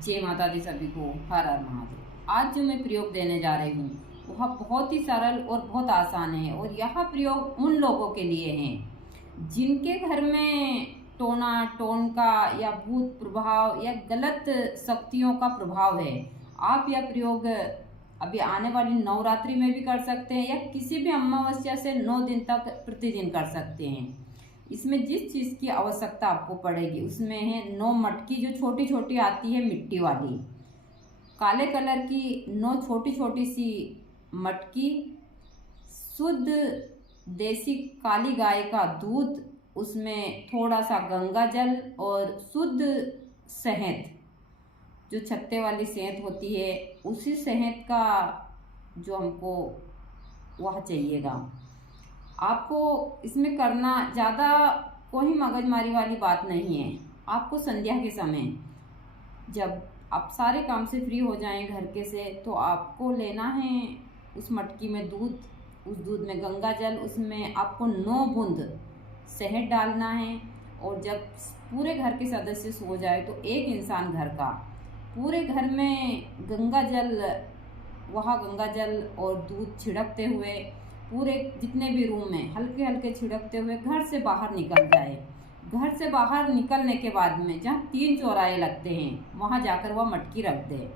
जय माता दी सभी को। हर हर महादेव। आज जो मैं प्रयोग देने जा रही हूँ वह बहुत ही सरल और बहुत आसान है और यह प्रयोग उन लोगों के लिए है जिनके घर में टोना टोनका या भूत प्रभाव या गलत शक्तियों का प्रभाव है। आप यह प्रयोग अभी आने वाली नवरात्रि में भी कर सकते हैं या किसी भी अमावस्या से 9 दिन तक प्रतिदिन कर सकते हैं। इसमें जिस चीज़ की आवश्यकता आपको पड़ेगी उसमें है 9 मटकी जो छोटी छोटी आती है मिट्टी वाली, काले कलर की 9 छोटी छोटी सी मटकी, शुद्ध देसी काली गाय का दूध, उसमें थोड़ा सा गंगा जल और शुद्ध शहद, जो छत्ते वाली शहद होती है उसी शहद का जो हमको वह चाहिएगा। आपको इसमें करना ज़्यादा कोई मगजमारी वाली बात नहीं है। आपको संध्या के समय जब आप सारे काम से फ्री हो जाएं घर के से, तो आपको लेना है उस मटकी में दूध, उस दूध में गंगा जल, उसमें आपको 9 बूंद शहद डालना है। और जब पूरे घर के सदस्य सो जाए तो एक इंसान घर का पूरे घर में गंगा जल और दूध छिड़कते हुए पूरे जितने भी रूम में हल्के हल्के छिड़कते हुए घर से बाहर निकल जाए। घर से बाहर निकलने के बाद में जहाँ 3 चौराहे लगते हैं वहाँ जाकर वह मटकी रख दे।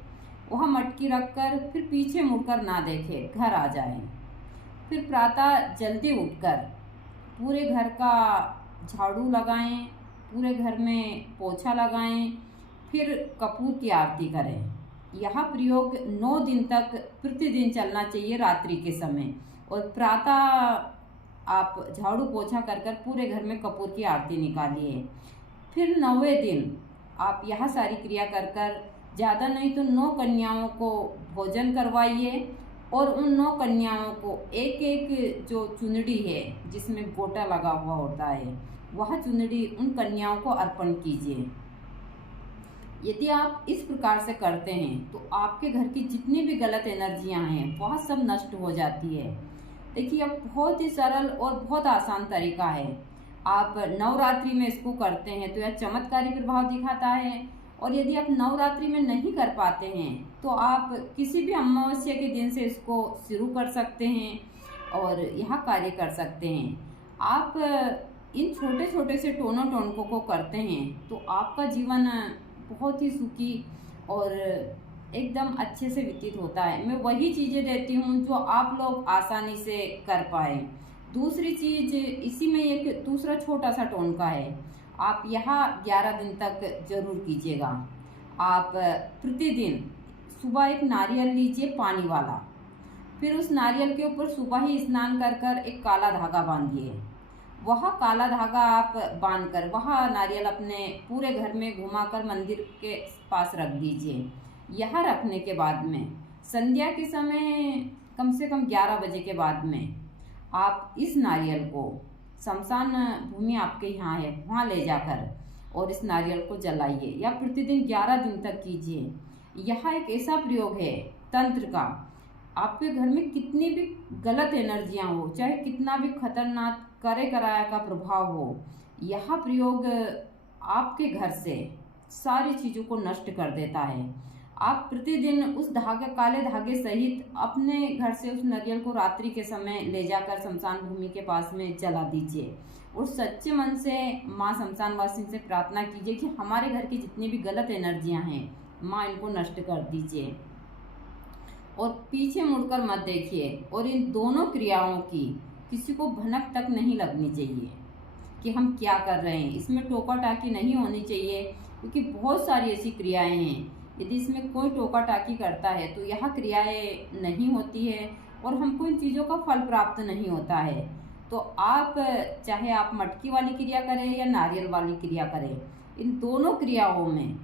वह मटकी रखकर फिर पीछे मुड़कर ना देखे, घर आ जाए। फिर प्रातः जल्दी उठकर पूरे घर का झाड़ू लगाएं, पूरे घर में पोछा लगाएं, फिर कपूर की आरती करें। यह प्रयोग 9 दिन तक प्रतिदिन चलना चाहिए रात्रि के समय। और प्रातः आप झाड़ू पोछा कर कर पूरे घर में कपूर की आरती निकालिए। फिर 9वें दिन आप यह सारी क्रिया कर कर ज़्यादा नहीं तो 9 कन्याओं को भोजन करवाइए और उन 9 कन्याओं को एक एक जो चुनड़ी है जिसमें गोटा लगा हुआ होता है वह चुनड़ी उन कन्याओं को अर्पण कीजिए। यदि आप इस प्रकार से करते हैं तो आपके घर की जितनी भी गलत एनर्जियां हैं वह सब नष्ट हो जाती है। देखिए, अब बहुत ही सरल और बहुत आसान तरीका है। आप नवरात्रि में इसको करते हैं तो यह चमत्कारी प्रभाव दिखाता है। और यदि आप नवरात्रि में नहीं कर पाते हैं तो आप किसी भी अमावस्या के दिन से इसको शुरू कर सकते हैं और यह कार्य कर सकते हैं। आप इन छोटे छोटे से टोनों टोनकों को करते हैं तो आपका जीवन बहुत ही सुखी और एकदम अच्छे से व्यतीत होता है। मैं वही चीज़ें देती हूँ जो आप लोग आसानी से कर पाए। दूसरी चीज़, इसी में एक दूसरा छोटा सा टोनका है। आप यहाँ 11 दिन तक जरूर कीजिएगा। आप प्रतिदिन सुबह एक नारियल लीजिए पानी वाला, फिर उस नारियल के ऊपर सुबह ही स्नान कर कर एक काला धागा बांधिए। वह काला धागा आप बांधकर वह नारियल अपने पूरे घर में घुमाकर मंदिर के पास रख दीजिए। यह रखने के बाद में संध्या के समय कम से कम 11 बजे के बाद में आप इस नारियल को शमशान भूमि आपके यहाँ है वहाँ ले जाकर और इस नारियल को जलाइए या प्रतिदिन 11 दिन तक कीजिए। यह एक ऐसा प्रयोग है तंत्र का, आपके घर में कितनी भी गलत एनर्जियाँ हो, चाहे कितना भी खतरनाक करे कराया का प्रभाव हो, यह प्रयोग आपके घर से सारी चीज़ों को नष्ट कर देता है। आप प्रतिदिन उस काले धागे सहित अपने घर से उस नारियल को रात्रि के समय ले जाकर शमशान भूमि के पास में जला दीजिए और सच्चे मन से माँ शमशानवासी से प्रार्थना कीजिए कि हमारे घर की जितनी भी गलत एनर्जियाँ हैं माँ इनको नष्ट कर दीजिए। और पीछे मुड़कर मत देखिए। और इन दोनों क्रियाओं की किसी को भनक तक नहीं लगनी चाहिए कि हम क्या कर रहे हैं। इसमें टोका टाकी नहीं होनी चाहिए क्योंकि बहुत सारी ऐसी क्रियाएं हैं, यदि इसमें कोई टोका टाकी करता है तो यह क्रियाएं नहीं होती है और हमको इन चीज़ों का फल प्राप्त नहीं होता है। तो आप चाहे आप मटकी वाली क्रिया करें या नारियल वाली क्रिया करें, इन दोनों क्रियाओं में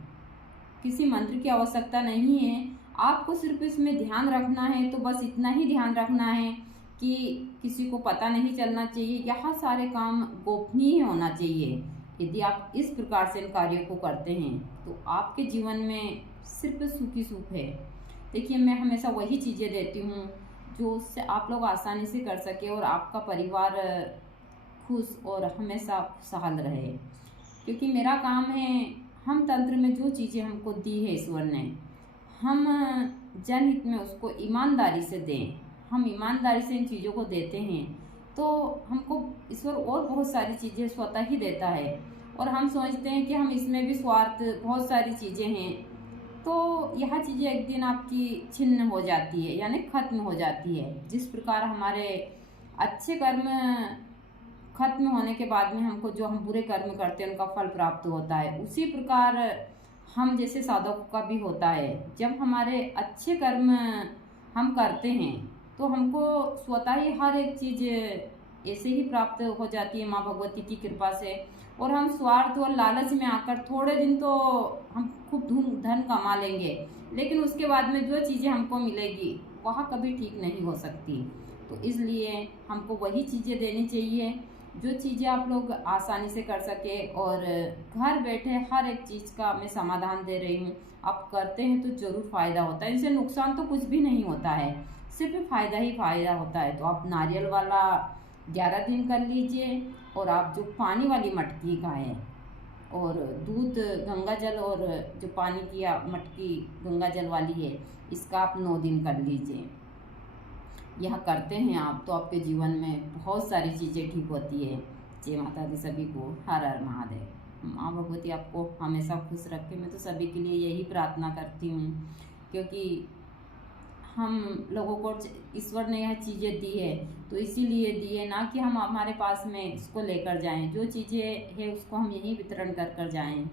किसी मंत्र की आवश्यकता नहीं है। आपको सिर्फ इसमें ध्यान रखना है, तो बस इतना ही ध्यान रखना है कि किसी को पता नहीं चलना चाहिए। यह सारे काम गोपनीय होना चाहिए। यदि आप इस प्रकार से इन कार्यों को करते हैं तो आपके जीवन में सिर्फ सुख ही सुख है। देखिए, मैं हमेशा वही चीज़ें देती हूँ जो उससे आप लोग आसानी से कर सके और आपका परिवार खुश और हमेशा खुशहाल रहे, क्योंकि मेरा काम है हम तंत्र में जो चीज़ें हमको दी है ईश्वर ने, हम जनहित में उसको ईमानदारी से दें। हम ईमानदारी से इन चीज़ों को देते हैं तो हमको ईश्वर और बहुत सारी चीज़ें स्वतः ही देता है। और हम सोचते हैं कि हम इसमें भी स्वार्थ, बहुत सारी चीज़ें हैं, तो यह चीज़ें एक दिन आपकी छिन्न हो जाती है, यानी खत्म हो जाती है। जिस प्रकार हमारे अच्छे कर्म खत्म होने के बाद में हमको जो हम बुरे कर्म करते हैं उनका फल प्राप्त होता है, उसी प्रकार हम जैसे साधकों का भी होता है। जब हमारे अच्छे कर्म हम करते हैं तो हमको स्वतः ही हर एक चीज़ ऐसे ही प्राप्त हो जाती है माँ भगवती की कृपा से। और हम स्वार्थ और लालच में आकर थोड़े दिन तो हम खूब धन कमा लेंगे, लेकिन उसके बाद में जो चीज़ें हमको मिलेगी वह कभी ठीक नहीं हो सकती। तो इसलिए हमको वही चीज़ें देनी चाहिए जो चीज़ें आप लोग आसानी से कर सके। और घर बैठे हर एक चीज़ का मैं समाधान दे रही हूँ, आप करते हैं तो ज़रूर फ़ायदा होता है। इनसे नुकसान तो कुछ भी नहीं होता है, सिर्फ फ़ायदा ही फ़ायदा होता है। तो आप नारियल वाला 11 दिन कर लीजिए, और आप जो पानी वाली मटकी का है और दूध गंगा जल और जो पानी की मटकी गंगा जल वाली है, इसका आप 9 दिन कर लीजिए। यह करते हैं आप तो आपके जीवन में बहुत सारी चीज़ें ठीक होती है। जय माता दी सभी को, हर हर महादेव। माँ भगवती आपको हमेशा खुश रखे, मैं तो सभी के लिए यही प्रार्थना करती हूँ, क्योंकि हम लोगों को ईश्वर ने यह चीज़ें दी है तो इसीलिए दी है, ना कि हम हमारे पास में इसको लेकर जाएं। जो चीज़ें है उसको हम यहीं वितरण कर कर जाएं।